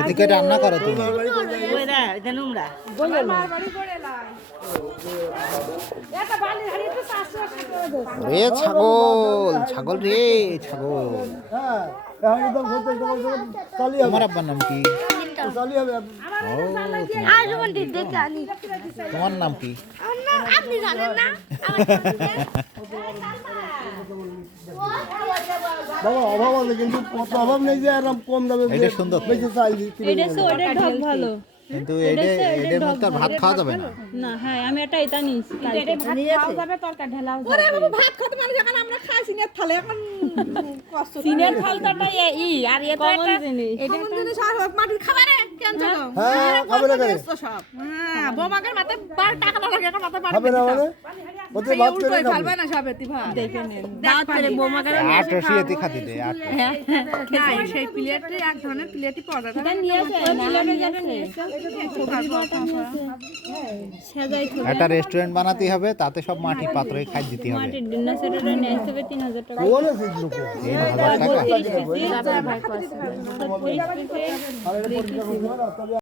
এদিকে রান্না করো তুমি। রে ছাগল, ছাগল রে ছাগল। তোমার আব্বার নাম কি? তোমার নাম কি? আপনি জানেন না? বাবা অভাব আছে কিন্তু কত অভাব নেই যে এরকম কম দামে এটা সুন্দর তো। বেশি চাইছি এটা সে ওটার ঢপ ভালো কিন্তু এটার মধ্যে আর ভাত খাওয়া যাবে না। না। হ্যাঁ আমি এটা নিয়েছি। ভাত খাতে মানে যখন আমরা খাই সিনের থালে এখন কষ্ট সিনের ফলটাটা ই আর এটা কমন জিনিস। কোন জিনিস আর মাটির খাবারে কেন চলো হ্যাঁ খাবে না কেন সব হ্যাঁ বোমাকের মাথা বার টাকা লাগে এখন মাথা বার খাবে না মানে ওতে ভাত করে খাবে খাবে না সব এতি ভাত দেখে নেন দাঁত করে বোমাকে আট রসি এতে খাতে দে আট। নাই সেই প্লেটে এক ধরনের প্লেটই পাওয়া যায় এটা নিয়েছে প্লেটে যাবে নিয়েছে সাজাই তো একটা রেস্টুরেন্ট বানাতে হবে, তাতে সব মাটি পাত্রে খাই দিতে হবে। মাটির ডিনার সেটটা নিয়ে আসতে হবে 3000 টাকা। কোন আছে লোক 3000 টাকা। ভাই